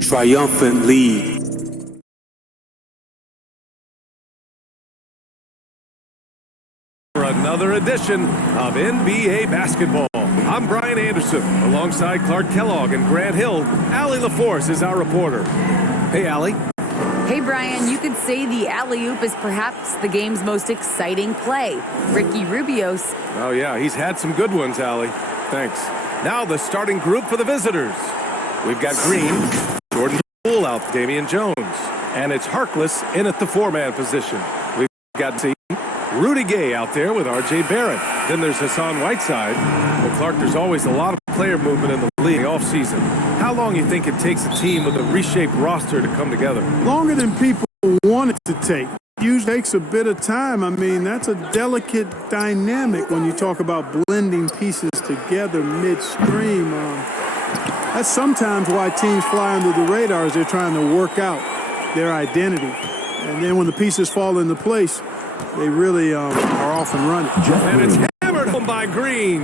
Triumphant lead. For another edition of NBA basketball. I'm Brian Anderson, alongside Clark Kellogg and Grant Hill. Allie LaForce is our reporter. Hey, Allie. Hey, Brian, you could say the alley-oop is perhaps the game's most exciting play. Ricky Rubio's. Oh, yeah, he's had some good ones, Allie. Thanks. Now the starting group for the visitors. We've got Green, Jordan Poole out, Damian Jones. And it's Harkless in at the four-man position. We've got Rudy Gay out there with R.J. Barrett. Then there's Hassan Whiteside. Well, Clark, there's always a lot of player movement in the league offseason. How long do you think it takes a team with a reshaped roster to come together? Longer than people want it to take. Usually takes a bit of time. I mean, that's a delicate dynamic when you talk about blending pieces together midstream. That's sometimes why teams fly under the radar as they're trying to work out their identity. And then when the pieces fall into place, they really are off and running. And it's hammered home by Green.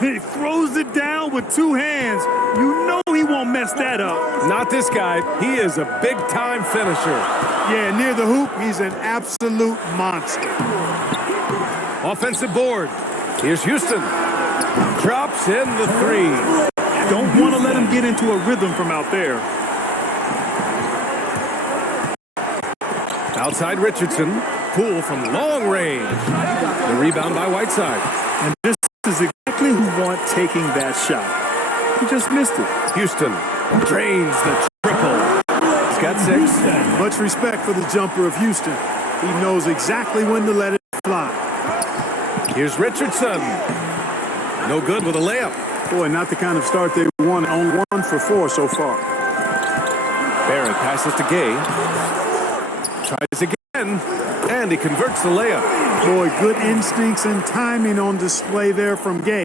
He throws it down with two hands. You know he won't mess that up. Not this guy. He is a big-time finisher. Yeah, near the hoop, he's an absolute monster. Offensive board. Here's Houston. Drops in the three. Don't want to let him get into a rhythm from out there. Outside Richardson. Poole from long range. The rebound by Whiteside. And this is exactly who want taking that shot. He just missed it. Houston drains the triple. He's got 6. Much respect for the jumper of Houston. He knows exactly when to let it fly. Here's Richardson. No good with a layup. Boy, not the kind of start they want. On 1 for 4 so far. Barrett passes to Gay. Tries again. And he converts the layup. Boy, good instincts and timing on display there from Gay.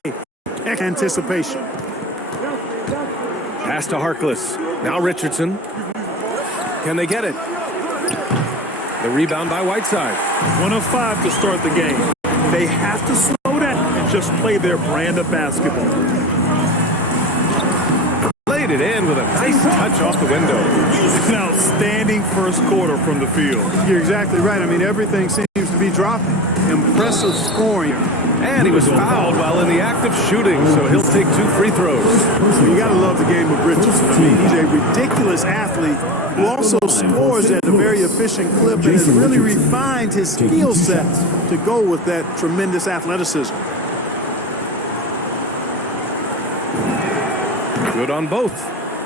Anticipation. Pass to Harkless. Now Richardson. Can they get it? The rebound by Whiteside. 1 of 5 to start the game. They have to slow down and just play their brand of basketball. Laid it in with a nice touch off the window. An outstanding first quarter from the field. You're exactly right. I mean, everything seems to be dropping. Impressive scoring. And he was fouled while in the act of shooting, so he'll take 2 free throws. You got to love the game of Richardson. I mean, he's a ridiculous athlete who also scores at a very efficient clip and has really refined his skill set to go with that tremendous athleticism. Good on both.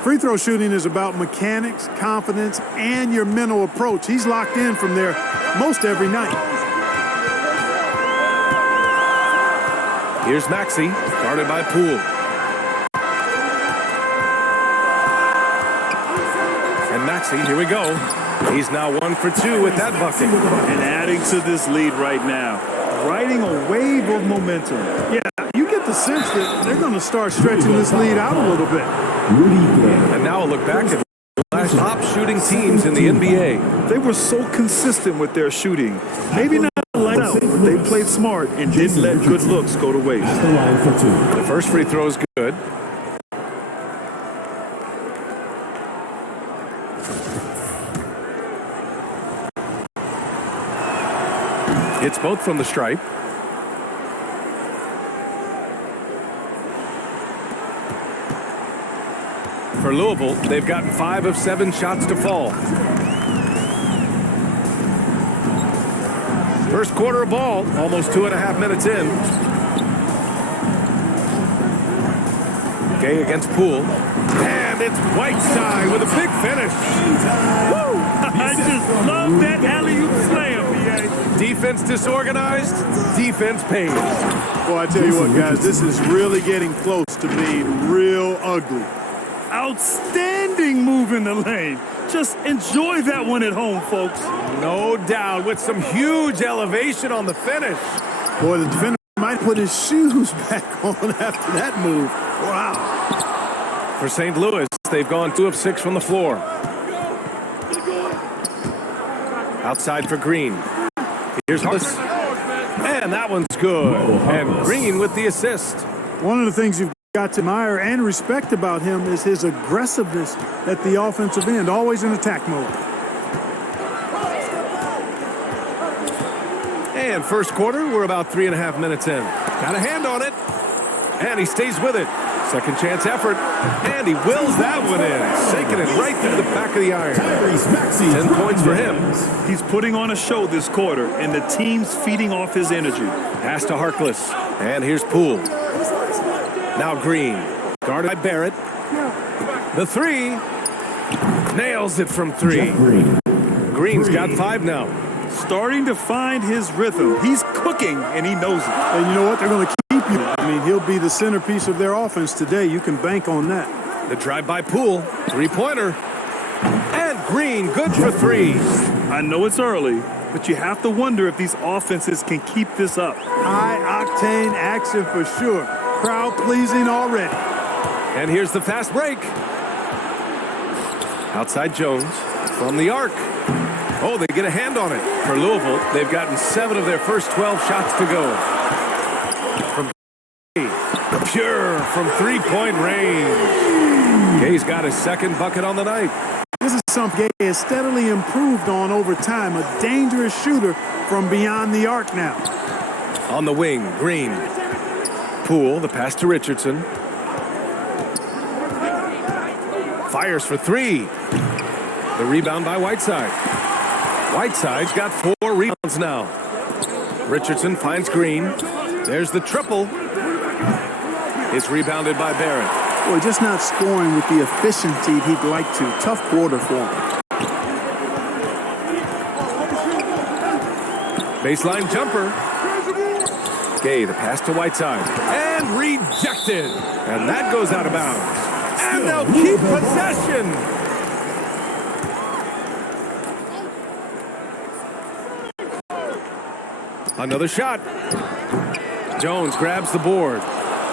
Free throw shooting is about mechanics, confidence, and your mental approach. He's locked in from there most every night. Here's Maxey, guarded by Poole. And Maxey, here we go. He's now 1 for 2 with that bucket. And adding to this lead right now. Riding a wave of momentum. Yeah, you get the sense that they're going to start stretching this lead out a little bit. And now we'll look back at the last top shooting teams in the NBA. They were so consistent with their shooting. Maybe not lights out, but they played smart and didn't let good looks go to waste. The first free throw is good. It's both from the stripe. For Louisville, they've gotten 5 of 7 shots to fall. First quarter of ball, almost 2.5 minutes in. Gay against Poole. And it's Whiteside with a big finish. Woo! I just love that alley-oop slam, B.A. Defense disorganized, defense pays. Boy, I tell you what, guys, this is really getting close to being real ugly. Outstanding move in the lane. Just enjoy that one at home, folks. No doubt, with some huge elevation on the finish. Boy, the defender might put his shoes back on after that move. Wow. For St. Louis, they've gone 2 of 6 from the floor. Outside for Green. Here's Harkless. And that one's good. And Green with the assist. One of the things you've got to admire and respect about him is his aggressiveness at the offensive end, always in attack mode. And first quarter, we're about 3.5 minutes in. Got a hand on it. And he stays with it. Second chance effort. And he wills that one in. Sinking it right through the back of the iron. 10 points for him. He's putting on a show this quarter, and the team's feeding off his energy. Pass to Harkless. And here's Poole. Now Green. Guarded by Barrett. The three. Nails it from 3. Green's got 5 now. Starting to find his rhythm. He's cooking, and he knows it. And you know what? They're going to keep you. I mean, he'll be the centerpiece of their offense today. You can bank on that. The drive by Poole. Three-pointer. And Green, good for 3. I know it's early, but you have to wonder if these offenses can keep this up. High-octane action for sure. Crowd-pleasing already. And here's the fast break. Outside Jones from the arc. Oh, they get a hand on it. For Louisville, they've gotten 7 of their first 12 shots to go. From pure from three-point range. Gay's got his second bucket on the night. This is something Gay has steadily improved on over time. A dangerous shooter from beyond the arc now. On the wing, Green. Poole, the pass to Richardson. Fires for 3. The rebound by Whiteside. Whiteside's got 4 rebounds now. Richardson finds Green. There's the triple. It's rebounded by Barrett. Boy, just not scoring with the efficiency he'd like to. Tough quarter for him. Baseline jumper. Gay, the pass to Whiteside. And rejected. And that goes out of bounds. And they'll keep possession. Another shot. Jones grabs the board.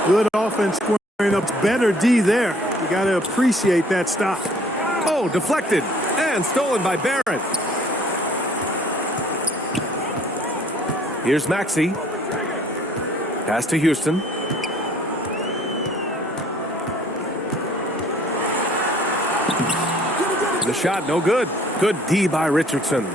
Good offense squaring up. Better D there. You got to appreciate that stop. Oh, deflected. And stolen by Barrett. Here's Maxey. Pass to Houston. The shot, no good. Good D by Richardson.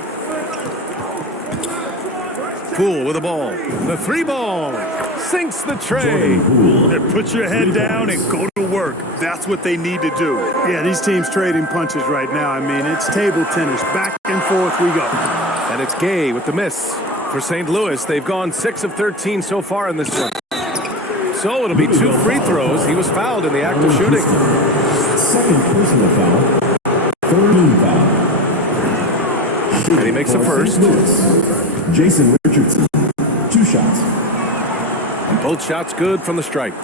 Poole with the ball. The 3 ball. Sinks the tray. And put your head down and go to work. That's what they need to do. Yeah, these teams trading punches right now. I mean, it's table tennis. Back and forth we go. And it's Gay with the miss. For St. Louis, they've gone 6 of 13 so far in this one. So it'll be 2 free throws. He was fouled in the act of shooting. Second personal foul. Third foul. And he makes the first. Jason Richardson, 2 shots. And both shots good from the stripe.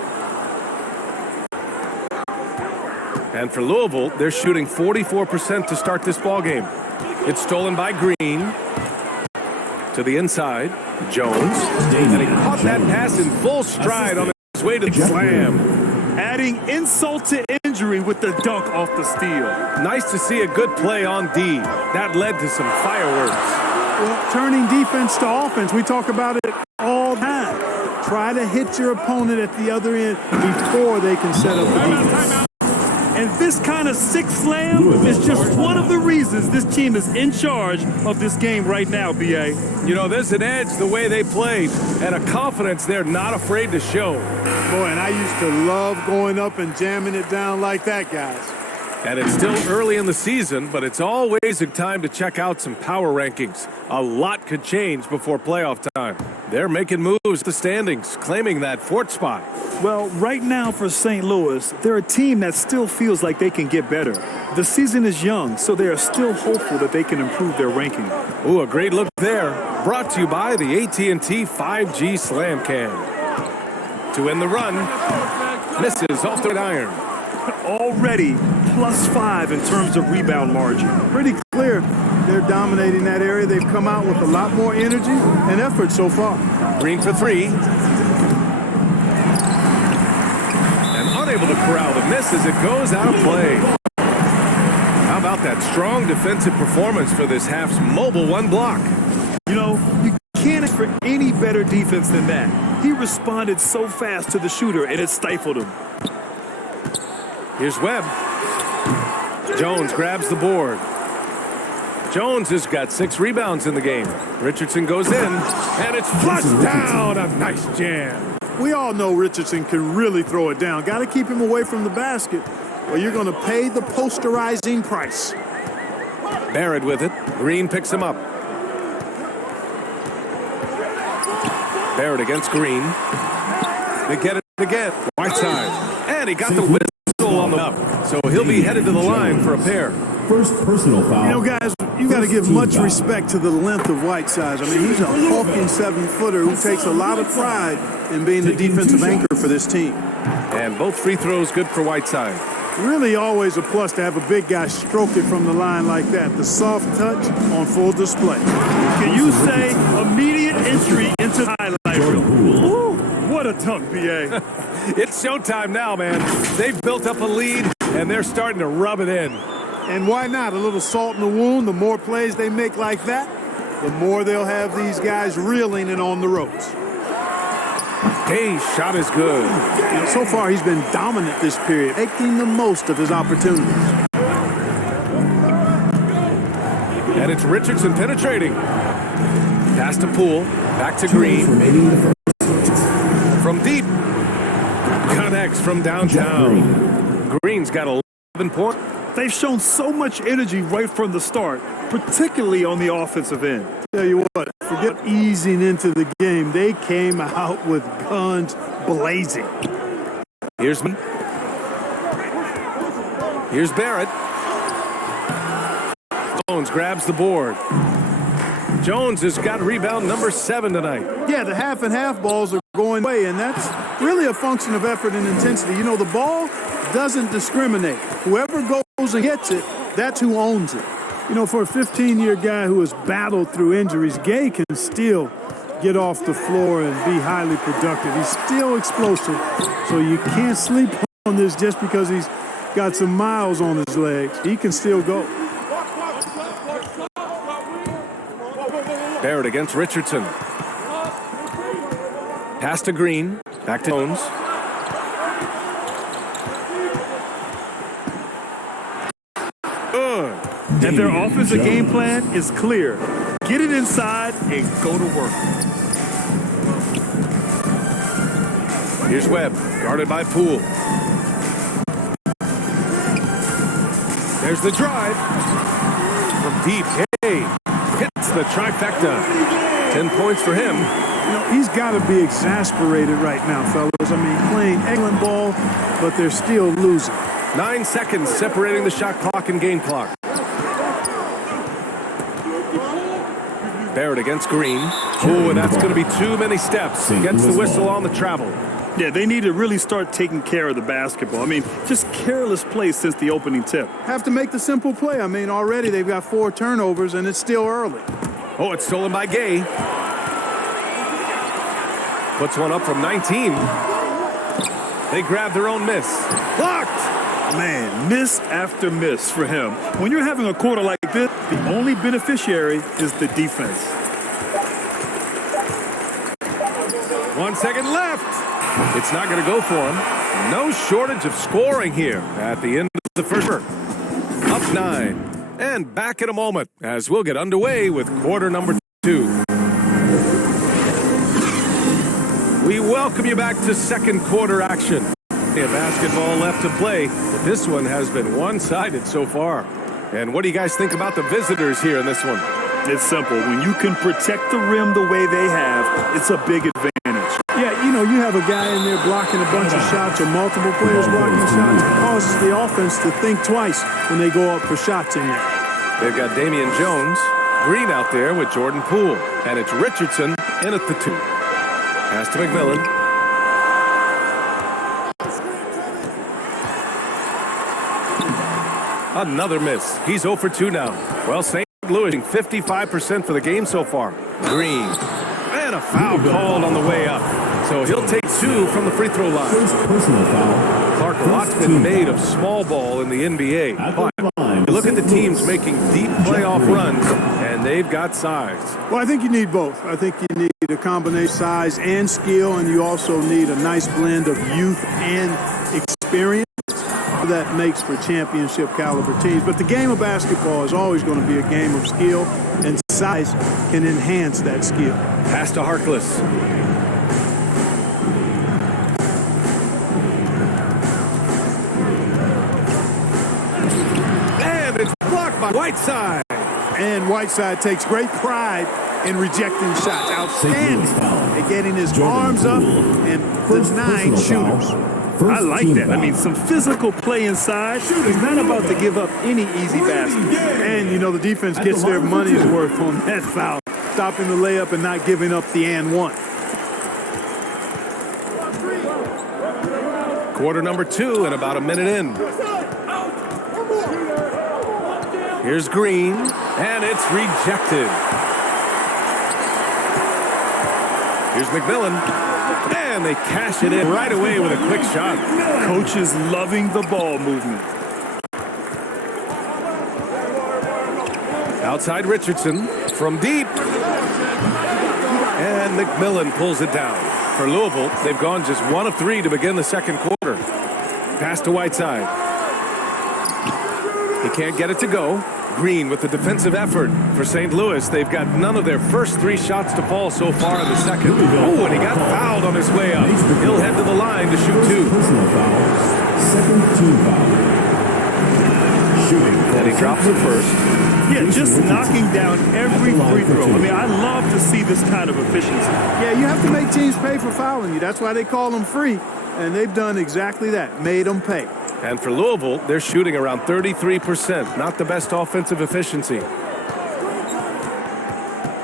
And for Louisville, they're shooting 44% to start this ball game. It's stolen by Green. To the inside, Jones. And he caught that pass in full stride on his way to the slam. Adding insult to injury with the dunk off the steal. Nice to see a good play on D. That led to some fireworks. Well, turning defense to offense, we talk about it all the time. Try to hit your opponent at the other end before they can set up the defense. And this kind of sick slam is just one of the reasons this team is in charge of this game right now, B.A. You know, there's an edge the way they played and a confidence they're not afraid to show. Boy, and I used to love going up and jamming it down like that, guys. And it's still early in the season, but it's always a time to check out some power rankings. A lot could change before playoff time. They're making moves to the standings, claiming that 4th spot. Well, right now for St. Louis, they're a team that still feels like they can get better. The season is young, so they are still hopeful that they can improve their ranking. Ooh, a great look there. Brought to you by the AT&T 5G Slam Cam. To end the run, misses off the iron. Already +5 in terms of rebound margin. Pretty clear they're dominating that area. They've come out with a lot more energy and effort so far. Green for 3. And unable to corral the miss as it goes out of play. How about that strong defensive performance for this half's mobile 1 block? You know, you can't ask for any better defense than that. He responded so fast to the shooter, and it stifled him. Here's Webb. Jones grabs the board. Jones has got 6 rebounds in the game. Richardson goes in, and it's flushed down. A nice jam. We all know Richardson can really throw it down. Got to keep him away from the basket, or you're going to pay the posterizing price. Barrett with it. Green picks him up. Barrett against Green. They get it again. Whiteside. And he got the whistle on the up. So he'll be headed to the line for a pair. First personal foul. You know, guys, you got to give much respect to the length of Whiteside. I mean, he's a hulking 7-footer who takes a lot of pride in being the defensive anchor for this team. And both free throws good for Whiteside. Really always a plus to have a big guy stroke it from the line like that. The soft touch on full display. Can you say immediate entry into the highlight reel? Ooh, what a dunk, B.A. It's showtime now, man. They've built up a lead, and they're starting to rub it in. And why not? A little salt in the wound. The more plays they make like that, the more they'll have these guys reeling and on the ropes. Hey, shot is good. You know, so far, he's been dominant this period, making the most of his opportunities. And it's Richardson penetrating. Pass to Poole. Back to Green. From deep. Connects from downtown. Green's got 11 points. They've shown so much energy right from the start, particularly on the offensive end. Tell you what, forget easing into the game. They came out with guns blazing. Here's Barrett. Jones grabs the board. Jones has got rebound number 7 tonight. Yeah, the half and half balls are going away, and that's really a function of effort and intensity. You know, the ball doesn't discriminate. Whoever goes and gets it, that's who owns it. You know, for a 15-year guy who has battled through injuries, Gay can still get off the floor and be highly productive. He's still explosive, so you can't sleep on this just because he's got some miles on his legs. He can still go. Barrett against Richardson. Pass to Green. Back to Jones. And their offensive game plan is clear. Get it inside and go to work. Here's Webb, guarded by Poole. There's the drive. From deep, hey, hits the trifecta. 10 points for him. You know, he's got to be exasperated right now, fellas. I mean, playing excellent ball, but they're still losing. 9 seconds separating the shot clock and game clock. Barrett against Green. Oh, and that's going to be too many steps. Gets the whistle on the travel. Yeah, they need to really start taking care of the basketball. I mean, just careless play since the opening tip. Have to make the simple play. I mean, already they've got 4 turnovers, and it's still early. Oh, it's stolen by Gay. Puts one up from 19. They grab their own miss. Blocked! Man, miss after miss for him. When you're having a quarter like this, the only beneficiary is the defense. 1 second left. It's not going to go for him. No shortage of scoring here at the end of the first quarter. Up 9. And back in a moment as we'll get underway with quarter number 2. We welcome you back to second quarter action. Basketball left to play, but this one has been one-sided so far. And what do you guys think about the visitors here in this one? It's simple. When you can protect the rim the way they have, it's a big advantage. Yeah, you know, you have a guy in there blocking a bunch of shots or multiple players blocking shots. It causes the offense to think twice when they go up for shots in there. They've got Damian Jones, Green out there with Jordan Poole. And it's Richardson in at the 2. Pass to McMillan. Another miss. He's 0 for 2 now. Well, St. Louis 55% for the game so far. Green. And a foul called on the way up. So he'll take 2 from the free throw line. First personal foul. Clark, a lot's been made of small ball in the NBA. But you look at the teams making deep playoff runs, and they've got size. Well, I think you need both. I think you need a combination size and skill, and you also need a nice blend of youth and experience. that makes for championship caliber teams. But the game of basketball is always going to be a game of skill, and size can enhance that skill. Pass to Harkless. And it's blocked by Whiteside. And Whiteside takes great pride in rejecting shots. Outstanding at getting his arms up and denying shooters. I like that. I mean, some physical play inside. He's not about to give up any easy basket. And, you know, the defense gets their money's worth on that foul. Stopping the layup and not giving up the and one. Quarter number 2 and about a minute in. Here's Green, and it's rejected. Here's McMillan, and they cash it in right away with a quick shot. Coach is loving the ball movement. Outside Richardson from deep. And McMillan pulls it down. For Louisville, they've gone just 1 of 3 to begin the second quarter. Pass to Whiteside. He can't get it to go. Green with the defensive effort for St. Louis. They've got none of their first 3 shots to fall so far in the second. Oh, and he got fouled on his way up. He'll head to the line to shoot 2. Personal foul. Second team foul. Shooting. And he drops it first. Yeah, just knocking down every free throw. I mean, I love to see this kind of efficiency. Yeah, you have to make teams pay for fouling you. That's why they call them free. And they've done exactly that, made them pay. And for Louisville, they're shooting around 33%. Not the best offensive efficiency.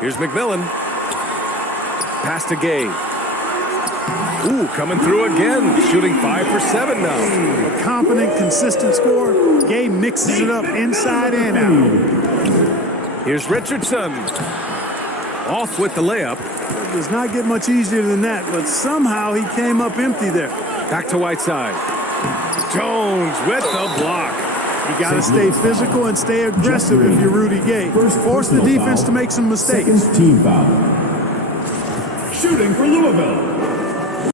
Here's McMillan. Pass to Gay. Ooh, coming through again. Shooting 5 for 7 now. A competent, consistent scorer. Gay mixes it up inside and out. Here's Richardson. Off with the layup. It does not get much easier than that, but somehow he came up empty there. Back to Whiteside. Jones with the block. You got to stay physical and stay aggressive if you're Rudy Gay. Force the defense to make some mistakes. Second team foul. Shooting for Louisville.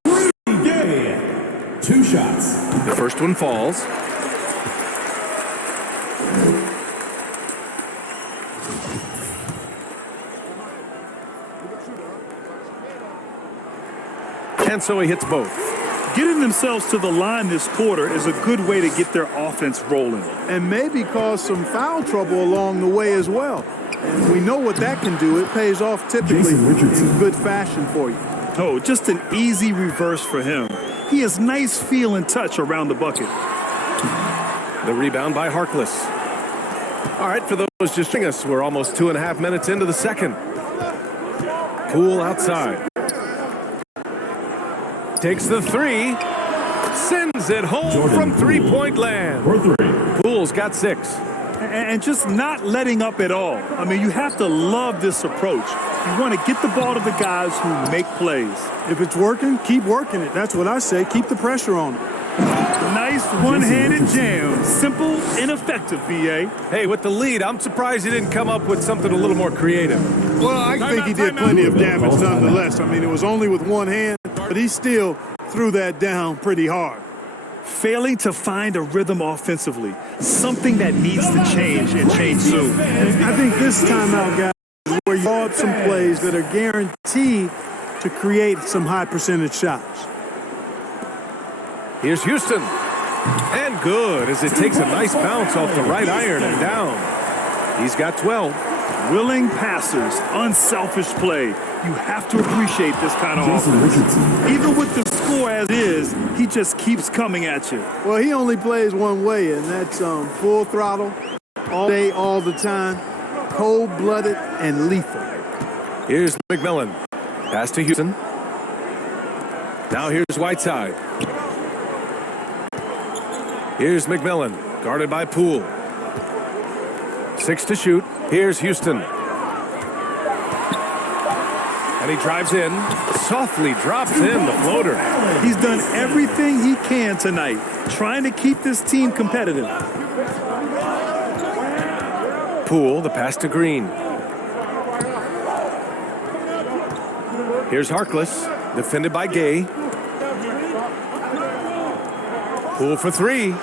Rudy Gay. 2 shots. The first one falls. And so he hits both. Getting themselves to the line this quarter is a good way to get their offense rolling. And maybe cause some foul trouble along the way as well. And we know what that can do. It pays off typically in good fashion for you. Oh, just an easy reverse for him. He has nice feel and touch around the bucket. The rebound by Harkless. All right, for those just joining us, we're almost 2.5 minutes into the second. Poole outside. Takes the 3. Sends it home from three-point land. For 3. Poole's got 6. And just not letting up at all. I mean, you have to love this approach. You want to get the ball to the guys who make plays. If it's working, keep working it. That's what I say. Keep the pressure on it. Nice one-handed jam. Simple and effective, B.A. Hey, with the lead, I'm surprised he didn't come up with something a little more creative. Well, I think he did plenty of damage nonetheless. I mean, it was only with one hand, but he still threw that down pretty hard. Failing to find a rhythm offensively, something that needs to change and change soon. I think this timeout, guys, is where you draw up some plays that are guaranteed to create some high percentage shots. Here's Houston. And good as it takes a nice bounce off the right iron and down. He's got 12. Willing passers, unselfish play. You have to appreciate this kind of offense. Even with the score as is, he just keeps coming at you. Well, he only plays one way, and that's full throttle, all day, all the time, cold-blooded and lethal. Here's McMillan. Pass to Houston. Now here's Whiteside. Here's McMillan, guarded by Poole. 6 to shoot. Here's Houston. And he drives in, softly drops in the floater. He's done everything he can tonight, trying to keep this team competitive. Poole, the pass to Green. Here's Harkless, defended by Gay. Poole for 3.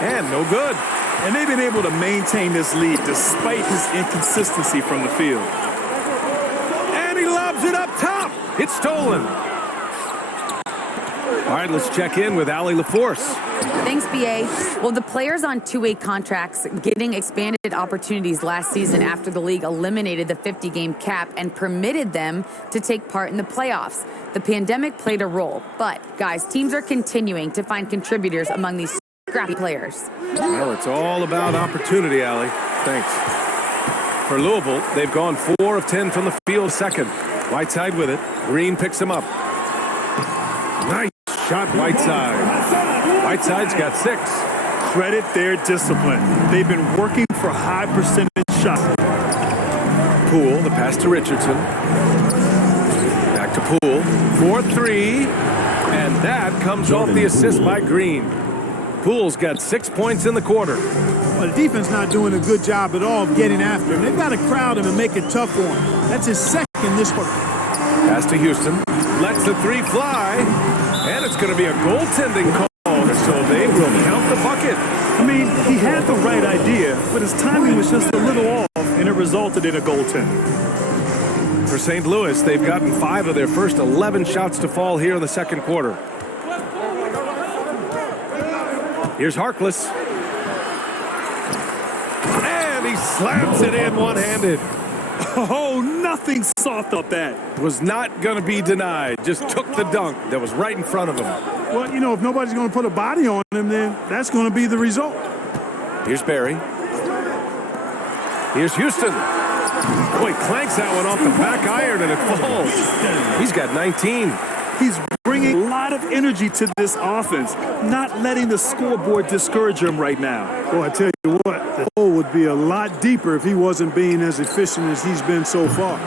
And no good. And they've been able to maintain this lead despite his inconsistency from the field. And he lobs it up top. It's stolen. All right, let's check in with Allie LaForce. Thanks, BA. Well, the players on two-way contracts getting expanded opportunities last season after the league eliminated the 50-game cap and permitted them to take part in the playoffs. The pandemic played a role, but, guys, teams are continuing to find contributors among these scrappy players. Well, it's all about opportunity, Allie. Thanks. For Louisville, they've gone 4 of 10 from the field second. Whiteside with it. Green picks him up. Nice shot, Whiteside. Whiteside's got 6. Credit their discipline. They've been working for high percentage shots. Poole, the pass to Richardson. Back to Poole. 4-3. And that comes off the assist by Green. Poole's got 6 points in the quarter. Well, the defense not doing a good job at all of getting after him. They've got to crowd him and make it tough for him. That's his second this quarter. Pass to Houston. Lets the 3 fly. And it's going to be a goaltending call. So they will count the bucket. I mean, he had the right idea, but his timing was just a little off, and it resulted in a goaltending. For St. Louis, they've gotten 5 of their first 11 shots to fall here in the second quarter. Here's Harkless. And he slams it in one-handed. Oh, nothing soft up that. Was not going to be denied. Just took the dunk that was right in front of him. Well, you know, if nobody's going to put a body on him, then that's going to be the result. Here's Barry. Here's Houston. Boy, clanks that one off the back iron and it falls. He's got 19. He's bringing a lot of energy to this offense, not letting the scoreboard discourage him right now. Boy, I tell you what, the hole would be a lot deeper if he wasn't being as efficient as he's been so far.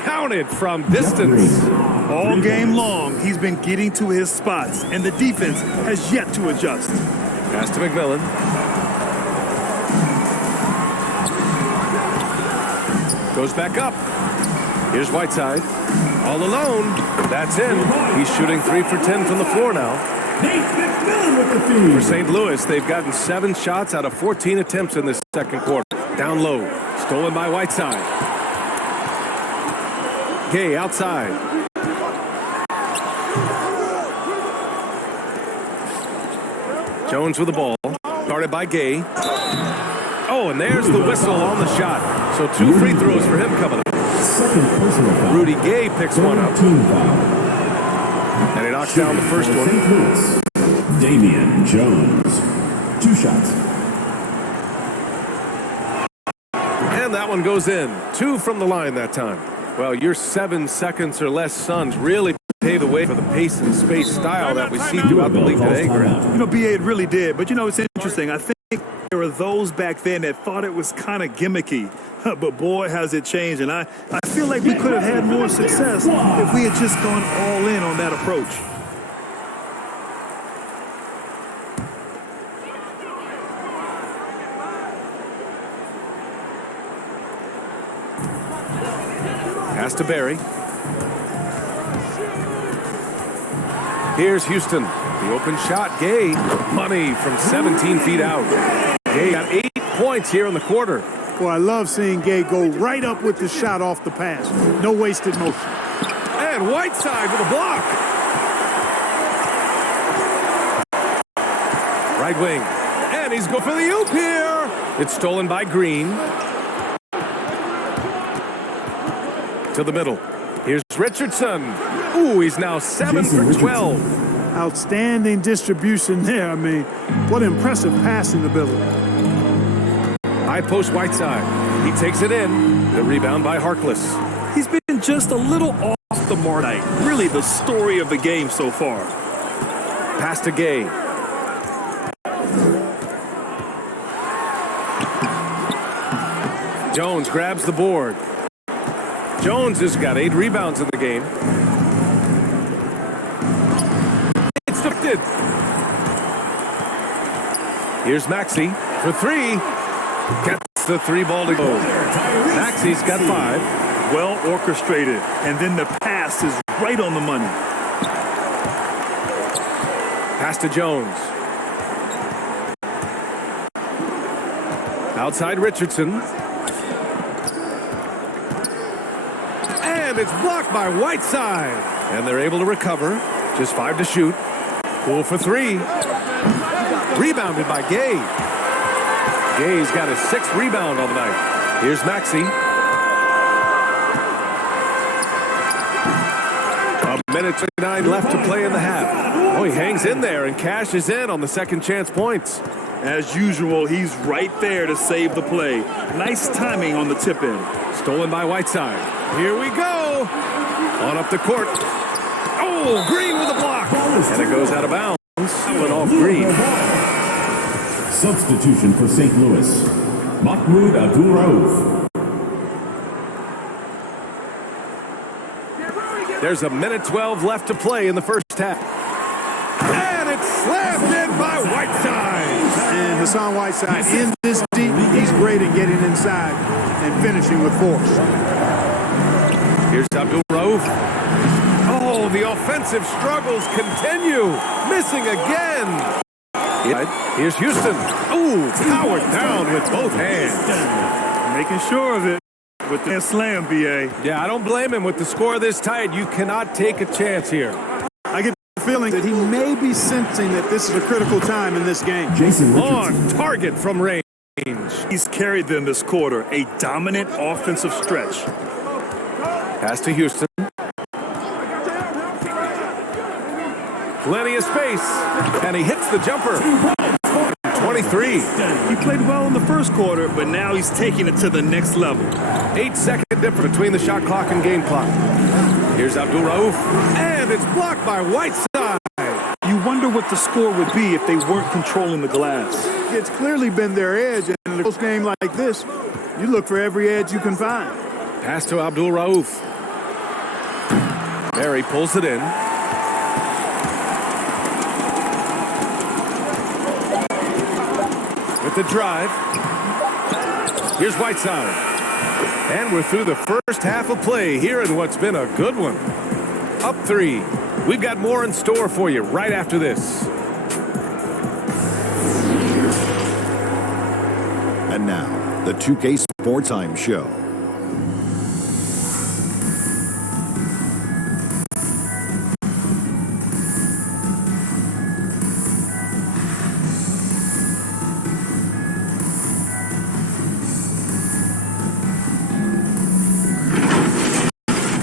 Counted from distance. All game long, he's been getting to his spots, and the defense has yet to adjust. Pass to McMillan. Goes back up. Here's Whiteside. All alone. That's in. He's shooting 3 for 10 from the floor now. For St. Louis, they've gotten 7 shots out of 14 attempts in this second quarter. Down low. Stolen by Whiteside. Gay outside. Jones with the ball. Guarded by Gay. Oh, and there's the whistle on the shot. So 2 free throws for him coming up. Rudy Gay picks one up. And he knocks down the first one. Damian Jones. 2 shots. And that one goes in. 2 from the line that time. Well, your 7 seconds or less Suns really pave the way for the pace and space style that we see throughout the league today, Grant. You know, BA, it really did. But, you know, it's interesting. I think there were those back then that thought it was kind of gimmicky. But, boy, has it changed. And I feel like we could have had more success if we had just gone all in on that approach. Pass to Barry. Here's Houston. The open shot. Gay. Money from 17 feet out. Gay got 8 points here in the quarter. Boy, I love seeing Gay go right up with the shot off the pass. No wasted motion. And Whiteside with a block. Right wing. And he's going for the oop here. It's stolen by Green. To the middle. Here's Richardson. Ooh, he's now 7 for 12. Outstanding distribution there. I mean, what impressive passing ability. High post Whiteside. He takes it in. The rebound by Harkless. He's been just a little off the mark tonight. Really the story of the game so far. Pass to Gay. Jones grabs the board. Jones has got 8 rebounds in the game. It's deflected. Here's Maxey for 3. Gets the 3 ball to go. Maxey's got 5. Well orchestrated. And then the pass is right on the money. Pass to Jones. Outside Richardson. And it's blocked by Whiteside. And they're able to recover. Just 5 to shoot. Poole for 3. Rebounded by Gay. Gay's got his 6th rebound on the night. Here's Maxey. A minute 29 left to play in the half. Oh, he hangs in there and cashes in on the second chance points. As usual, he's right there to save the play. Nice timing on the tip-in. Stolen by Whiteside. Here we go. On up the court. Oh, Green with a block. And it goes out of bounds. Went off Green. Substitution for St. Louis. Mahmoud Abdul-Rauf. There's a minute 12 left to play in the first half. And it's slammed in by Whiteside. And Hassan Whiteside in this deep, he's great at getting inside and finishing with force. Here's Abdul-Rauf. Oh, the offensive struggles continue. Missing again. Here's Houston. Oh, powered down with both hands. Making sure of it with the slam, B.A. Yeah, I don't blame him with the score this tight. You cannot take a chance here. I get the feeling that he may be sensing that this is a critical time in this game. On target from range. He's carried them this quarter, a dominant offensive stretch. Pass to Houston. Plenty of space. And he hits the jumper. 23. He played well in the first quarter, but now he's taking it to the next level. 8-second difference between the shot clock and game clock. Here's Abdul-Rauf. And it's blocked by Whiteside. You wonder what the score would be if they weren't controlling the glass. It's clearly been their edge, and in a close game like this, you look for every edge you can find. Pass to Abdul-Rauf. Barry pulls it in. With the drive. Here's Whiteside. And we're through the first half of play here in what's been a good one. Up 3. We've got more in store for you right after this. And now, the 2K Sports Time Show.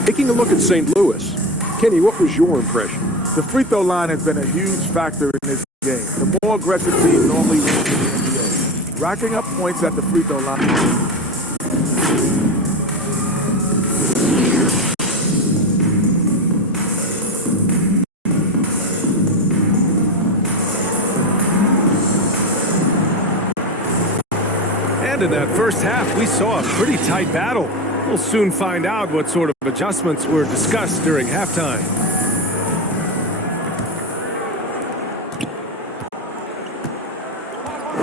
Taking a look at St. Louis, Kenny, what was your impression? The free throw line has been a huge factor in this game. The more aggressive team normally wins in the NBA. Racking up points at the free throw line. And in that first half, we saw a pretty tight battle. We'll soon find out what sort of adjustments were discussed during halftime.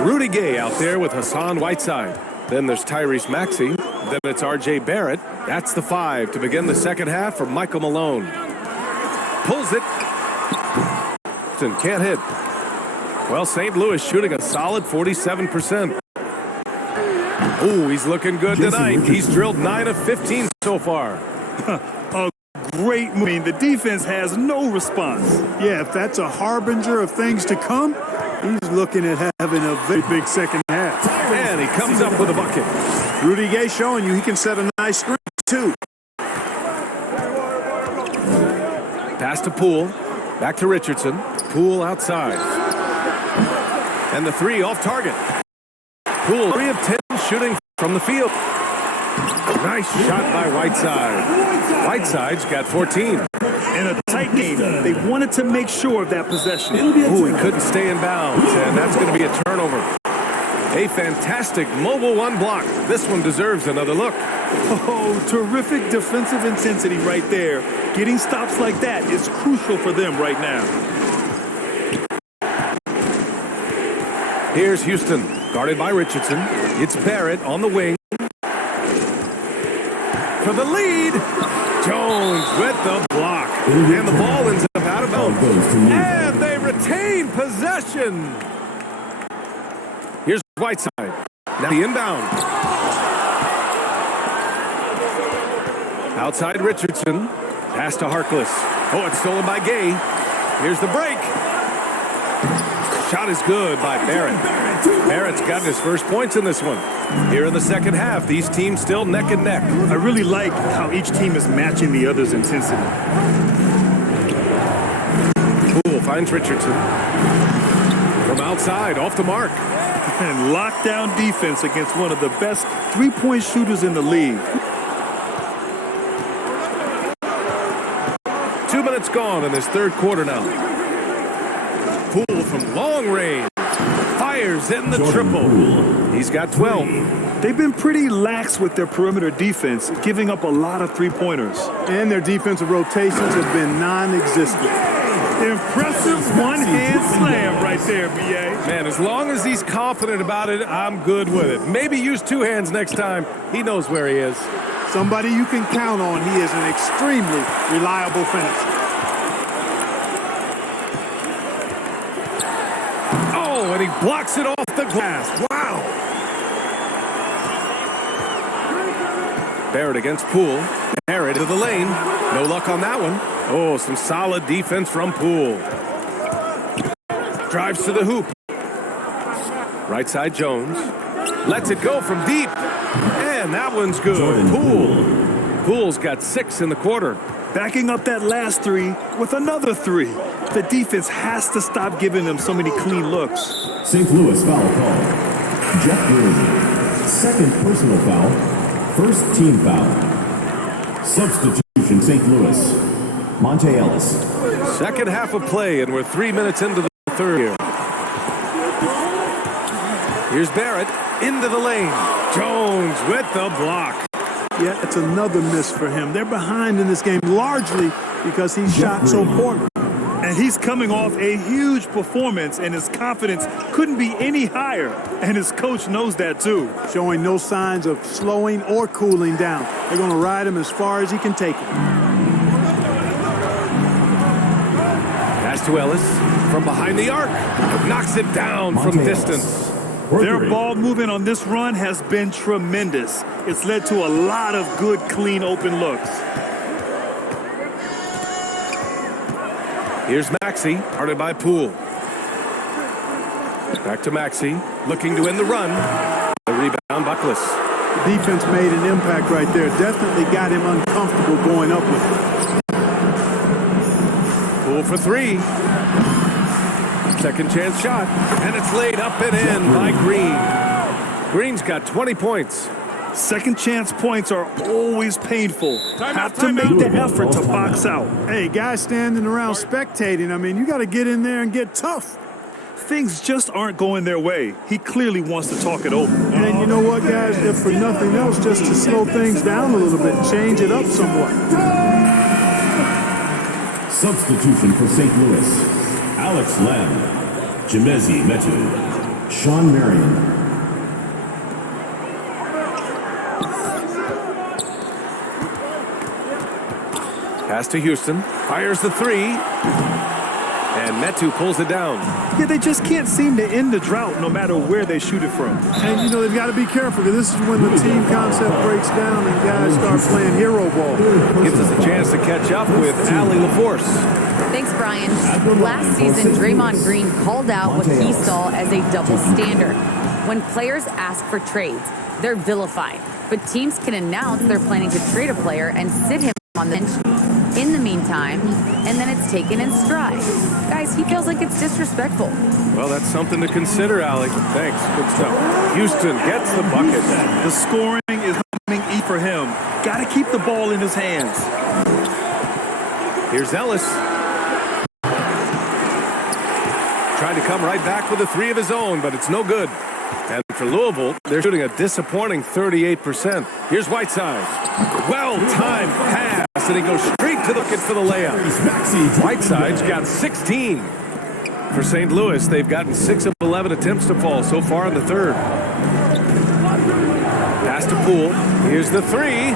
Rudy Gay out there with Hassan Whiteside. Then there's Tyrese Maxey. Then it's R.J. Barrett. That's the 5 to begin the second half for Michael Malone. Pulls it. Can't hit. Well, St. Louis shooting a solid 47%. Ooh, he's looking good tonight. He's drilled 9 of 15 so far. A great move. The defense has no response. Yeah, if that's a harbinger of things to come, he's looking at having a very big second half. And he comes up with a bucket. Rudy Gay showing you he can set a nice screen, too. Pass to Poole. Back to Richardson. Poole outside. And the 3 off target. Poole 3 of 10 shooting from the field. Nice shot by Whiteside. Whiteside's got 14. In a tight game, they wanted to make sure of that possession. Ooh, he couldn't stay in bounds, and that's going to be a turnover. A fantastic mobile 1 block. This one deserves another look. Oh, terrific defensive intensity right there. Getting stops like that is crucial for them right now. Here's Houston, guarded by Richardson. It's Barrett on the wing. For the lead. Jones with the block. And the ball ends up out of bounds. And they retain possession. Here's Whiteside. Now the inbound. Outside Richardson. Pass to Harkless. Oh, it's stolen by Gay. Here's the break. Shot is good by Barrett. Barrett's gotten his first points in this one. Here in the second half, these teams still neck and neck. I really like how each team is matching the other's intensity. Poole finds Richardson. From outside, off the mark. And lockdown defense against one of the best three-point shooters in the league. 2 minutes gone in this third quarter now. Poole from long range. Fires in the triple. He's got 12. They've been pretty lax with their perimeter defense, giving up a lot of three-pointers. And their defensive rotations have been non-existent. Impressive one-hand slam right there, B.A. Man, as long as he's confident about it, I'm good with it. Maybe use two hands next time. He knows where he is. Somebody you can count on. He is an extremely reliable finisher. Oh, and he blocks it off the glass. Wow. Barrett against Poole. Barrett to the lane. No luck on that one. Oh, some solid defense from Poole. Drives to the hoop. Right side Jones. Lets it go from deep. And that one's good. Poole's got 6 in the quarter. Backing up that last three with another three. The defense has to stop giving them so many clean looks. St. Louis foul call. Jeff Green. Second personal foul. First team foul. Substitution St. Louis. Monte Ellis. Second half of play, and we're 3 minutes into the third here. Here's Barrett into the lane. Jones with the block. Yeah, it's another miss for him. They're behind in this game largely because he shot so poorly. And he's coming off a huge performance, and his confidence couldn't be any higher. And his coach knows that, too. Showing no signs of slowing or cooling down. They're going to ride him as far as he can take him. Pass to Ellis from behind the arc. Knocks it down from distance. Their ball movement on this run has been tremendous. It's led to a lot of good, clean, open looks. Here's Maxey, guarded by Poole. Back to Maxey, looking to end the run. The rebound, Buckless. Defense made an impact right there. Definitely got him uncomfortable going up with it. Poole for 3. Second chance shot, and it's laid up and in by Green. Green's got 20 points. Second chance points are always painful. Have to make the effort to box out. Hey, guys standing around spectating, I mean, you got to get in there and get tough. Things just aren't going their way. He clearly wants to talk it over. And you know what, guys? If for nothing else, just to slow things down a little bit, change it up somewhat. Substitution for St. Louis. Alex Lamb. Jemezi Metu. Sean Marion. Pass to Houston. Fires the 3. And Metu pulls it down. Yeah, they just can't seem to end the drought no matter where they shoot it from. And, you know, they've got to be careful because this is when the team concept breaks down and guys start playing hero ball. Gives us a chance to catch up with Allie LaForce. Thanks, Brian. Last season, Draymond Green called out what he saw as a double standard. When players ask for trades, they're vilified. But teams can announce they're planning to trade a player and sit him on the bench in the meantime, and then it's taken in stride. Guys, he feels like it's disrespectful. Well, that's something to consider, Allie. Thanks. Good stuff. Houston gets the bucket. The scoring is coming easy for him. Got to keep the ball in his hands. Here's Ellis. Trying to come right back with a 3 of his own, but it's no good. And for Louisville, they're shooting a disappointing 38%. Here's Whiteside. Well-timed pass, and he goes straight to the bucket for the layup. Whiteside's got 16. For St. Louis, they've gotten 6 of 11 attempts to fall so far in the third. Pass to Poole. Here's the 3.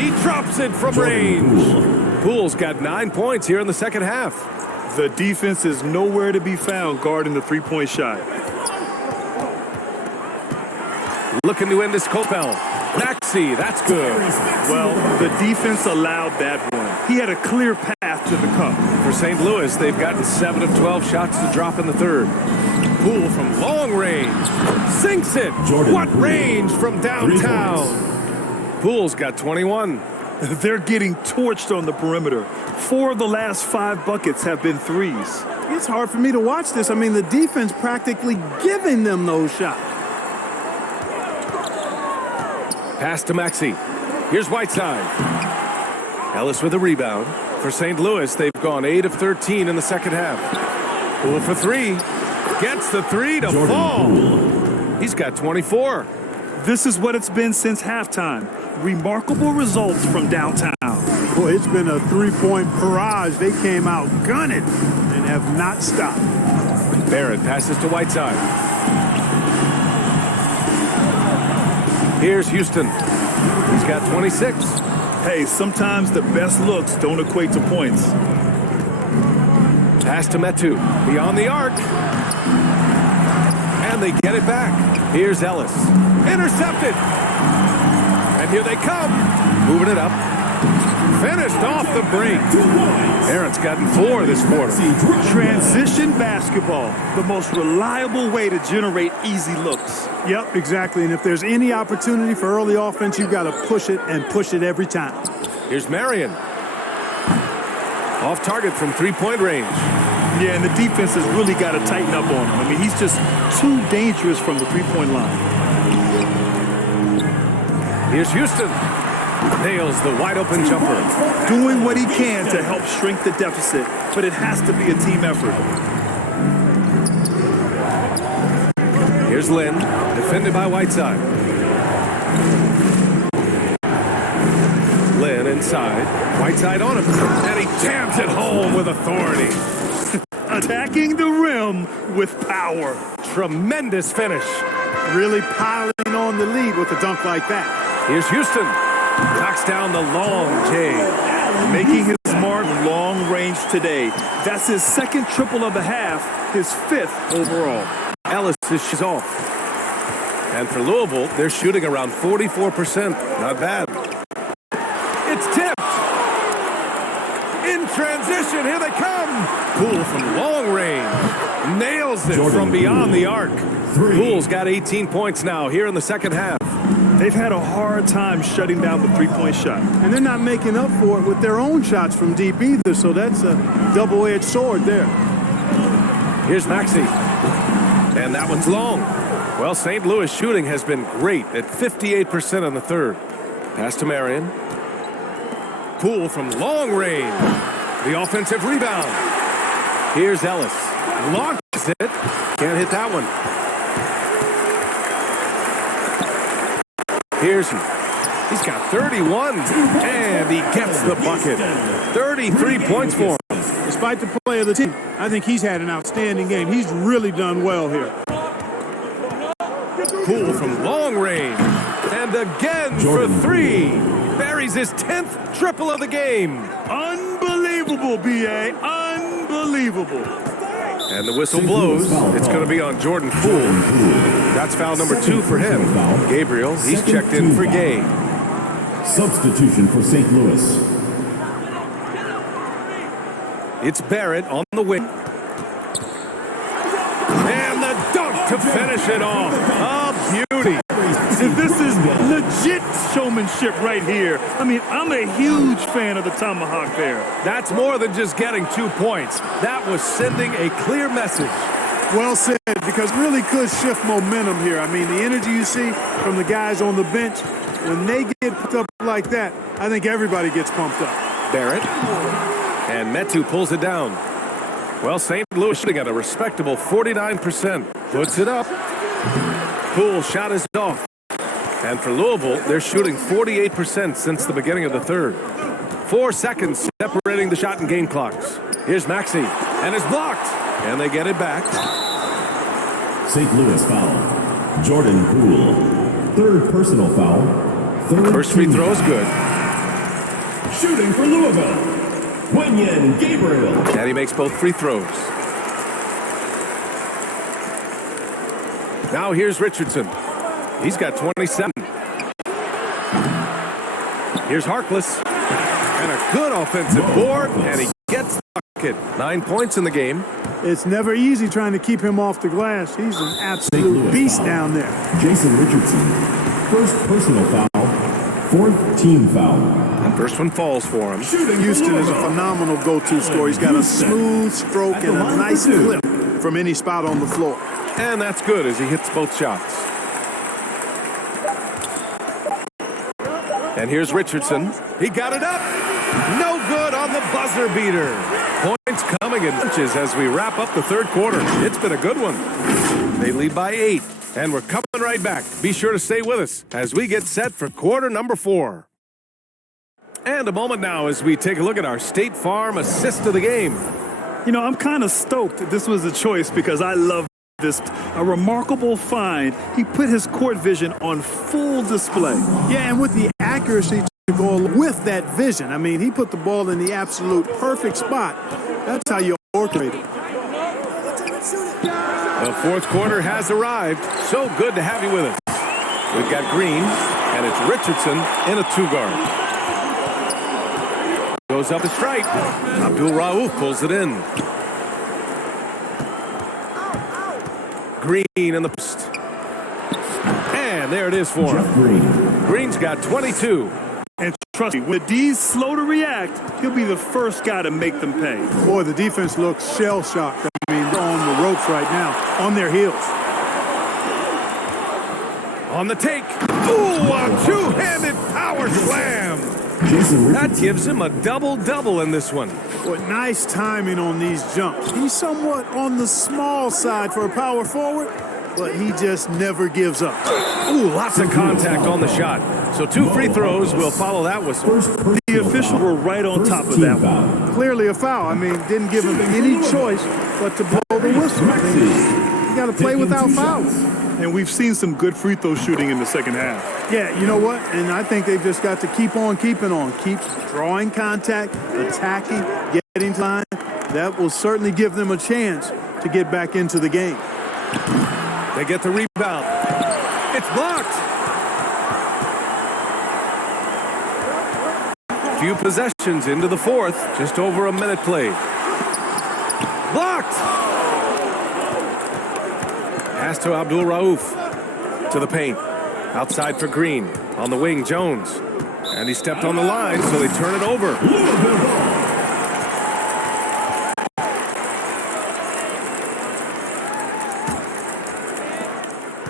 He drops it from range. Poole's got 9 points here in the second half. The defense is nowhere to be found guarding the three-point shot. looking to end this cold spell. Maxey, that's good. Well, the defense allowed that one. He had a clear path to the cup. For St. Louis, they've gotten 7 of 12 shots to drop in the third. Poole from long range. Sinks it. What range from downtown? Poole's got 21. They're getting torched on the perimeter. 4 of the last 5 buckets have been threes. It's hard for me to watch this. I mean, the defense practically giving them those shots. Pass to Maxey. Here's Whiteside. Ellis with a rebound. For St. Louis, they've gone 8 of 13 in the second half. Poole for 3. Gets the 3 to fall. He's got 24. This is what it's been since halftime. Remarkable results from downtown. Boy, it's been a three-point barrage. They came out gunning and have not stopped. Barrett passes to Whiteside. Here's Houston. He's got 26. Hey, sometimes the best looks don't equate to points. Pass to Metu. Beyond the arc. And they get it back. Here's Ellis. Intercepted. And here they come. Moving it up. Finished off the break. Barrett's gotten 4 this quarter. Transition basketball, the most reliable way to generate easy looks. Yep, exactly. And if there's any opportunity for early offense, you've got to push it and push it every time. Here's Marion. Off target from three-point range. Yeah, and the defense has really got to tighten up on him. I mean, he's just too dangerous from the three-point line. Here's Houston. Nails the wide-open jumper. Doing what he can to help shrink the deficit, but it has to be a team effort. Here's Lynn, defended by Whiteside. Lynn inside. Whiteside on him, and he jams it home with authority. Attacking the rim with power. Tremendous finish. Really piling on the lead with a dunk like that. Here's Houston. Knocks down the long J. Making his mark long range today. That's his second triple of the half, his 5th overall. Ellis is off. And for Louisville, they're shooting around 44%. Not bad. It's tipped. In transition, here they come. Poole from long range. Nails it from beyond the arc. Poole's got 18 points now here in the second half. They've had a hard time shutting down the three-point shot. And they're not making up for it with their own shots from deep either, so that's a double-edged sword there. Here's Maxey. And that one's long. Well, St. Louis shooting has been great at 58% in the third. Pass to Marion. Poole from long range. The offensive rebound. Here's Ellis. Launches it. Can't hit that one. Here's he. He's got 31, and he gets the bucket. 33 points for him. Despite the play of the team, I think he's had an outstanding game. He's really done well here. Poole from long range, and again for 3. Buries his 10th triple of the game. Unbelievable, B.A. Unbelievable. And the whistle blows. It's going to be on Jordan Poole. That's foul number 2 for him. Gabriel, he's checked in for Gay. Substitution for St. Louis. It's Barrett on the wing. And the dunk to finish it off. A beauty. This is legit showmanship right here. I mean, I'm a huge fan of the tomahawk there. That's more than just getting 2 points. That was sending a clear message. Well said, because it really could shift momentum here. I mean, the energy you see from the guys on the bench, when they get pumped up like that, I think everybody gets pumped up. Barrett. And Metu pulls it down. Well, St. Louis shooting at a respectable 49%. Puts it up. Poole shot is off. And for Louisville, they're shooting 48% since the beginning of the third. 4 seconds separating the shot and game clocks. Here's Maxey, and it's blocked. And they get it back. St. Louis foul. Jordan Poole. 3rd personal foul. First free throw is good. Shooting for Louisville. Wenyen Gabriel. And he makes both free throws. Now here's Richardson. He's got 27. Here's Harkless. And a good offensive board, and he gets the bucket. 9 points in the game. It's never easy trying to keep him off the glass. He's an absolute beast down there. Jason Richardson, first personal foul, fourth team foul. And first one falls for him. Houston is a phenomenal go-to scorer. He's got a smooth stroke and a nice clip from any spot on the floor. And that's good as he hits both shots. And here's Richardson. He got it up. No good on the buzzer beater. Points coming in inches as we wrap up the third quarter. It's been a good one. They lead by 8. And we're coming right back. Be sure to stay with us as we get set for quarter number 4. And a moment now as we take a look at our State Farm assist of the game. You know, I'm kind of stoked that this was a choice because I love this. A remarkable find. He put his court vision on full display. Yeah, and with the accuracy to go with that vision. I mean, he put the ball in the absolute perfect spot. That's how you orchestrate it. The fourth quarter has arrived. So good to have you with us. We've got Green, and it's Richardson in a 2-guard. Goes up the stripe. Abdul Rauf pulls it in. Green in the post. And there it is for him. Green's got 22. And trust me, when D's slow to react, he'll be the first guy to make them pay. Boy, the defense looks shell-shocked. I mean, they're on the ropes right now, on their heels. On the take. Ooh, a two-handed power slam. That gives him a double-double in this one. Boy, nice timing on these jumps. He's somewhat on the small side for a power forward, but he just never gives up. Ooh, lots of contact on the shot. So 2 free throws will follow that whistle. The officials were right on top of that one. Clearly a foul. I mean, didn't give him any choice but to blow the whistle. You got to play without fouls. And we've seen some good free throw shooting in the second half. Yeah, you know what? And I think they've just got to keep on keeping on. Keep drawing contact, attacking, getting to line. That will certainly give them a chance to get back into the game. They get the rebound. It's blocked. Few possessions into the fourth. Just over a minute played. Blocked. Pass to Abdul Rauf. To the paint. Outside for Green. On the wing, Jones. And he stepped on the line, so they turn it over.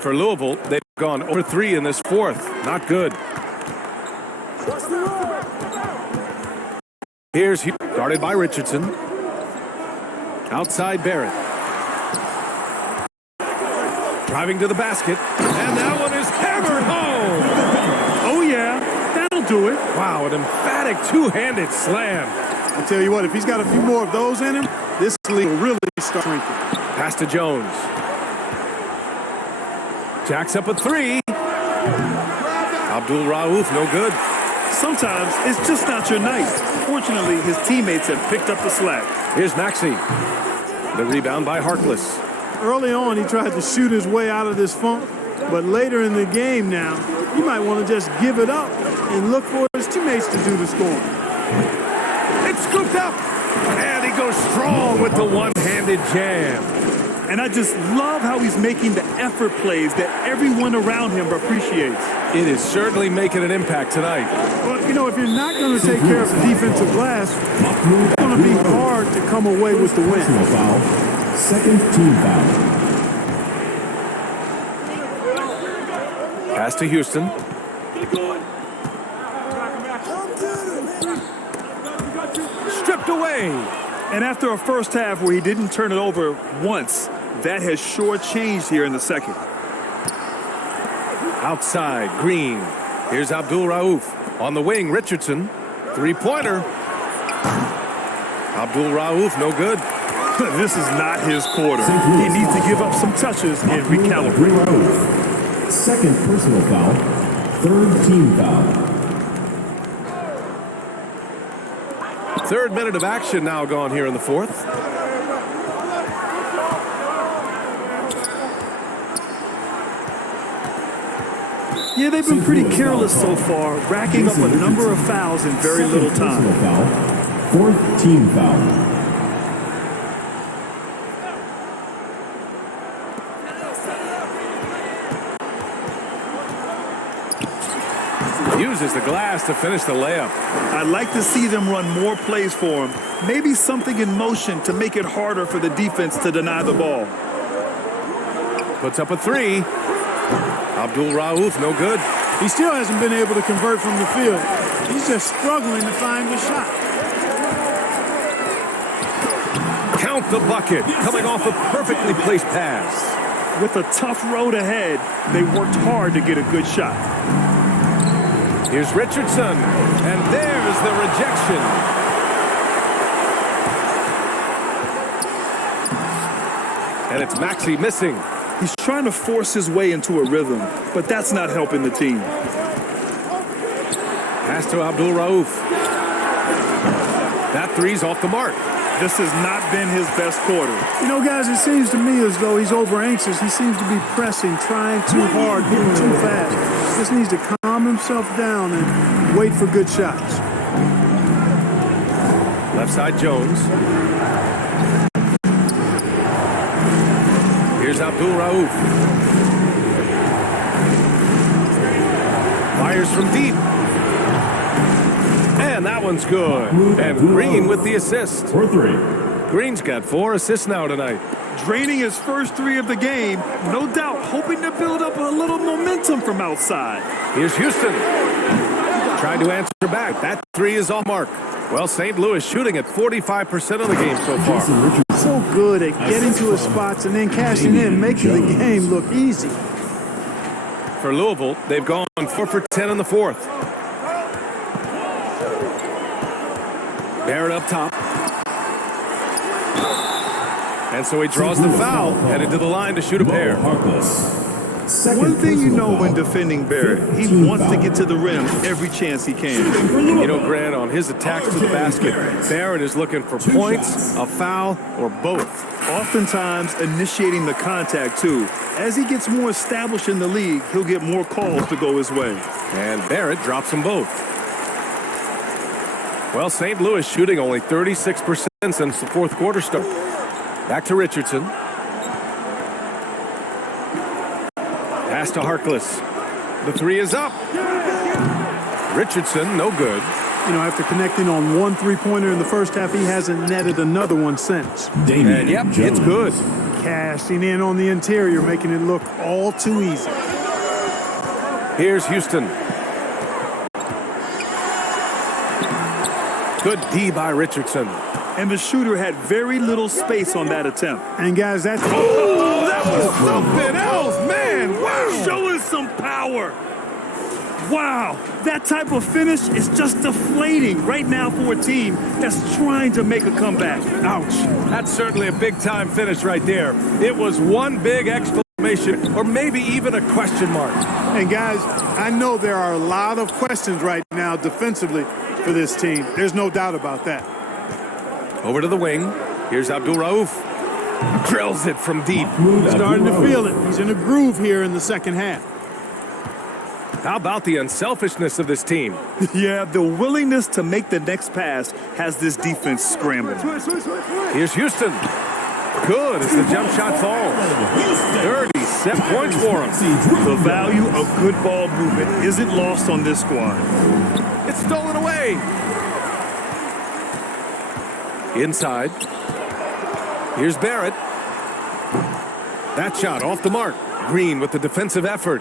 For Louisville, they've gone over 3 in this fourth. Not good. Here's Hugh, guarded by Richardson. Outside Barrett. Driving to the basket. And that one is hammered home. Oh, yeah. That'll do it. Wow, an emphatic two-handed slam. I tell you what, if he's got a few more of those in him, this league will really start shrinking. Pass to Jones. Jacks up a 3. Abdul Rauf, no good. Sometimes it's just not your night. Fortunately, his teammates have picked up the slack. Here's Maxey. The rebound by Harkless. Early on, he tried to shoot his way out of this funk, but later in the game now, he might want to just give it up and look for his teammates to do the scoring. It's scooped up, and he goes strong with the one-handed jam. And I just love how he's making the effort plays that everyone around him appreciates. It is certainly making an impact tonight. Well, you know, if you're not going to take care of the defensive glass, it's going to be hard to come away with the win. Second team foul. Pass to Houston. Stripped away. And after a first half where he didn't turn it over once, that has sure changed here in the second. Outside, Green. Here's Abdul Rauf. On the wing, Richardson. Three-pointer. Abdul Rauf, no good. This is not his quarter. He needs to give up some touches and recalibrate. Second personal foul. Third team foul. Third minute of action now gone here in the fourth. Yeah, they've been pretty careless so far, racking up a number of fouls in very little time. Fourth team foul. Uses the glass to finish the layup. I'd like to see them run more plays for him. Maybe something in motion to make it harder for the defense to deny the ball. Puts up a three. Abdul Rauf, no good. He still hasn't been able to convert from the field. He's just struggling to find the shot. Count the bucket, coming off a perfectly placed pass. With a tough road ahead, they worked hard to get a good shot. Here's Richardson, and there's the rejection. And it's Maxey missing. He's trying to force his way into a rhythm, but that's not helping the team. Pass to Abdul Rauf. That three's off the mark. This has not been his best quarter. You know, guys, it seems to me as though he's over anxious. He seems to be pressing, trying too hard, hitting too fast. Just needs to calm himself down and wait for good shots. Left side Jones. Here's Abdul Rauf. Fires from deep. And that one's good. And Green with the assist. For three. Green's got 4 assists now tonight. Draining his first three of the game, no doubt hoping to build up a little momentum from outside. Here's Houston. Trying to answer back. That three is off mark. Well, St. Louis shooting at 45% of the game so far. So good at getting to his spots and then cashing in, making the game look easy. For Louisville, they've gone 4 for 10 in the fourth. Barrett up top. And so he draws the foul, headed to the line to shoot a pair. One thing you know when defending Barrett, he wants to get to the rim every chance he can. You know, Grant, on his attacks to the basket, Barrett is looking for points, a foul, or both. Oftentimes initiating the contact, too. As he gets more established in the league, he'll get more calls to go his way. And Barrett drops them both. Well, St. Louis shooting only 36% since the fourth quarter start. Back to Richardson. Pass to Harkless. The three is up. Richardson, no good. You know, after connecting on one three-pointer in the first half, he hasn't netted another one since. And yep, it's good. Cashing in on the interior, making it look all too easy. Here's Houston. Good D by Richardson. And the shooter had very little space on that attempt. And guys, that's... Oh, that was something else, man. Wow. Showing some power. Wow. That type of finish is just deflating right now for a team that's trying to make a comeback. Ouch. That's certainly a big-time finish right there. It was one big exclamation, or maybe even a question mark. And guys, I know there are a lot of questions right now defensively for this team. There's no doubt about that. Over to the wing. Here's Abdul Rauf. Drills it from deep. Starting to feel it. He's in a groove here in the second half. How about the unselfishness of this team? Yeah, the willingness to make the next pass has this defense scrambling. Here's Houston. Good as the jump shot falls. 37 points for him. The value of good ball movement isn't lost on this squad. It's stolen away. Inside. Here's Barrett. That shot off the mark. Green with the defensive effort.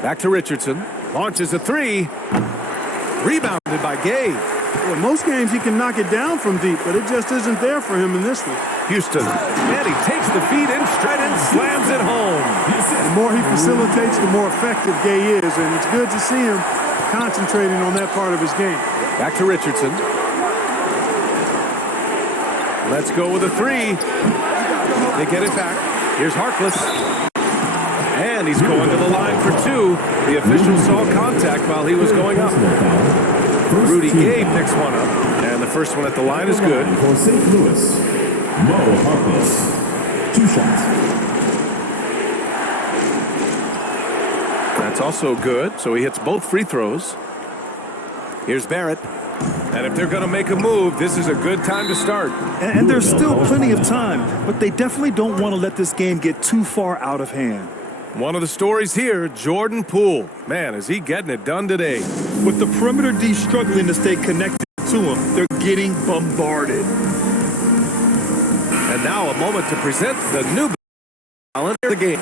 Back to Richardson. Launches a three. Rebounded by Gay. Well, most games he can knock it down from deep, but it just isn't there for him in this one. Houston. And he takes the feed in straight and slams it home. The more he facilitates, the more effective Gay is, and it's good to see him concentrating on that part of his game. Back to Richardson. Let's go with a three. They get it back. Here's Harkless. And he's going to the line for two. The official saw contact while he was going up. Rudy Gay picks one up. And the first one at the line is good. For St. Louis, Mo Harkless. 2 shots. That's also good, so he hits both free throws. Here's Barrett. And if they're going to make a move, this is a good time to start. And there's still plenty of time, but they definitely don't want to let this game get too far out of hand. One of the stories here, Jordan Poole. Man, is he getting it done today. With the perimeter D struggling to stay connected to him, they're getting bombarded. And now a moment to present the new talent of the game.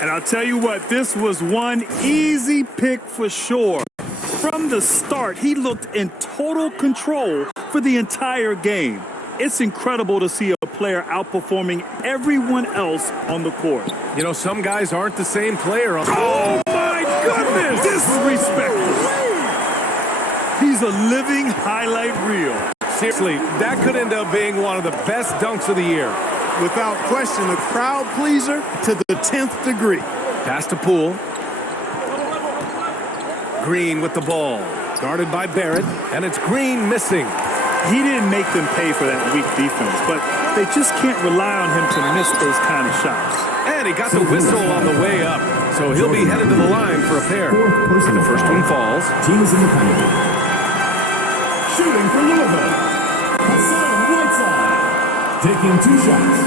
And I'll tell you what, this was one easy pick for sure. From the start, he looked in total control for the entire game. It's incredible to see a player outperforming everyone else on the court. You know, some guys aren't the same player. Oh, my goodness! Disrespectful. He's a living highlight reel. Seriously, that could end up being one of the best dunks of the year. Without question, a crowd pleaser to the 10th degree. Pass to Poole. Green with the ball. Guarded by Barrett, and it's Green missing. He didn't make them pay for that weak defense, but they just can't rely on him to miss those kind of shots. And he got the whistle on the way up, so he'll be headed to the line for a pair. The first one falls. Team is in the penalty. Shooting for Louisville. Hassan Whiteside. Taking 2 shots.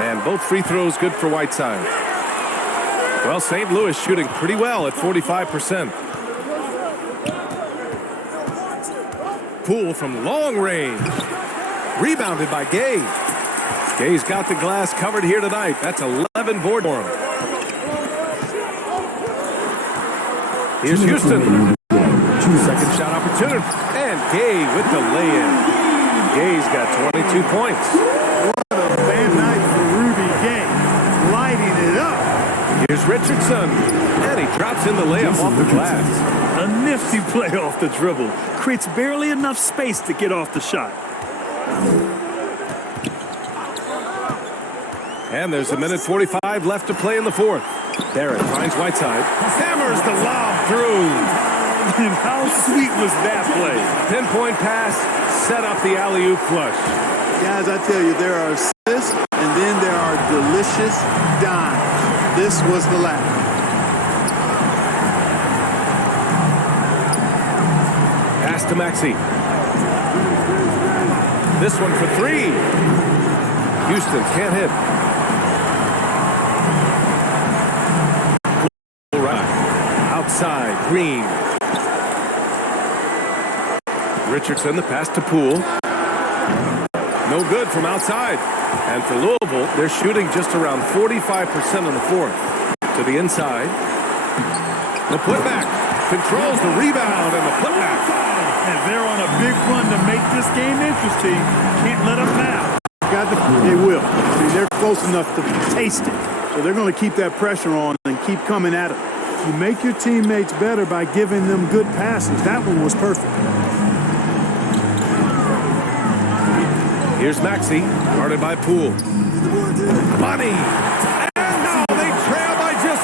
And both free throws good for Whiteside. Well, St. Louis shooting pretty well at 45%. Poole from long range. Rebounded by Gay. Gay's got the glass covered here tonight. That's 11 board for him. Here's Houston. Second shot opportunity. And Gay with the lay-in. Gay's got 22 points. What a bad night for Ruby Gay. Lighting it up. Here's Richardson. And he drops in the layup off the glass. A nifty play off the dribble. Creates barely enough space to get off the shot. And there's 1:45 left to play in the fourth. Barrett finds Whiteside. Hammers the lob through. And how sweet was that play? Pinpoint pass, set up the alley-oop flush. Guys, I tell you, there are assists, and then there are delicious dimes. This was the latter. Pass to Maxey. This one for 3. Houston can't hit. Right. Outside, Green. Richardson, the pass to Poole. No good from outside. And for Louisville, they're shooting just around 45% in the fourth. To the inside. The putback. Controls the rebound and the putback. And they're on a big run to make this game interesting. Can't let them now. They will. I mean, they're close enough to taste it. So they're going to keep that pressure on and keep coming at it. You make your teammates better by giving them good passes. That one was perfect. Here's Maxey, guarded by Poole. Money! And now they trail by just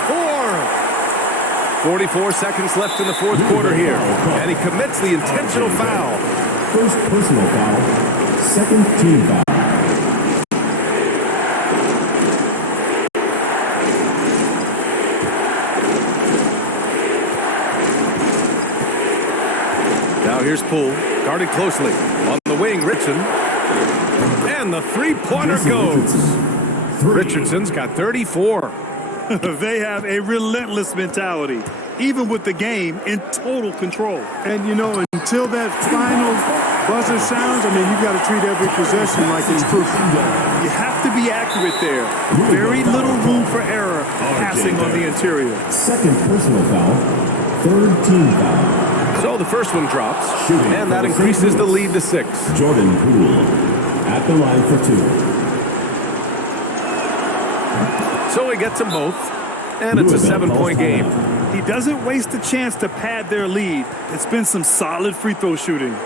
4. 44 seconds left in the fourth quarter here. And he commits the intentional foul. First personal foul. Second team foul. Now here's Poole, guarded closely. On the wing, Richardson. And the three-pointer goes. Richardson's got 34. They have a relentless mentality, even with the game in total control. And, you know, until that final buzzer sounds, I mean, you've got to treat every possession like it's crucial. You have to be accurate there. Very little room for error passing on the interior. Second personal foul. Third team foul. So the first one drops, and that increases the lead to 6. Jordan Poole at the line for 2. So he gets them both, and it's a 7-point game. He doesn't waste a chance to pad their lead. It's been some solid free throw shooting.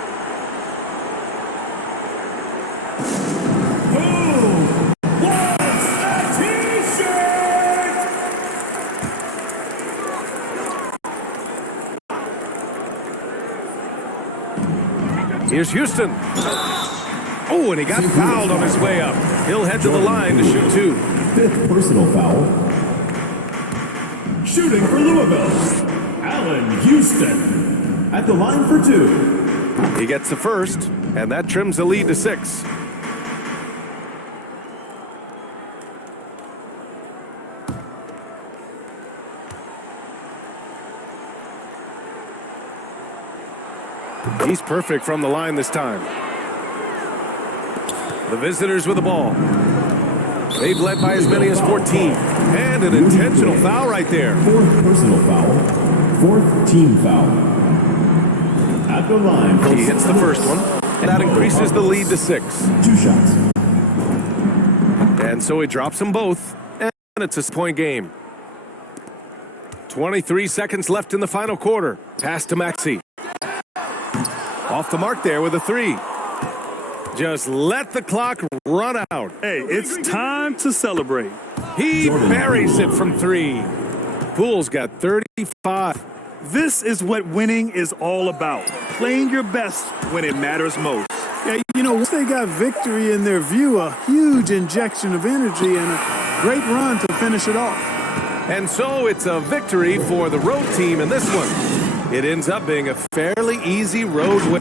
Here's Houston. Oh, and he got fouled on his way up. He'll head to the line to shoot 2. fifth personal foul. Shooting for Louisville, Allen Houston at the line for 2. He gets the first, and that trims the lead to 6. He's perfect from the line this time. The visitors with the ball. They've led by as many as 14. And an intentional foul right there. Fourth personal foul. Fourth team foul. At the line. He hits the first one. And that increases the lead to 6. 2 shots. And so he drops them both. And it's a point game. 23 seconds left in the final quarter. Pass to Maxey. Off the mark there with a 3. Just let the clock run out. Hey, it's time to celebrate. He buries it from 3. Poole's got 35. This is what winning is all about. Playing your best when it matters most. Yeah, you know, once they got victory in their view, a huge injection of energy and a great run to finish it off. And so it's a victory for the road team in this one. It ends up being a fairly easy road win.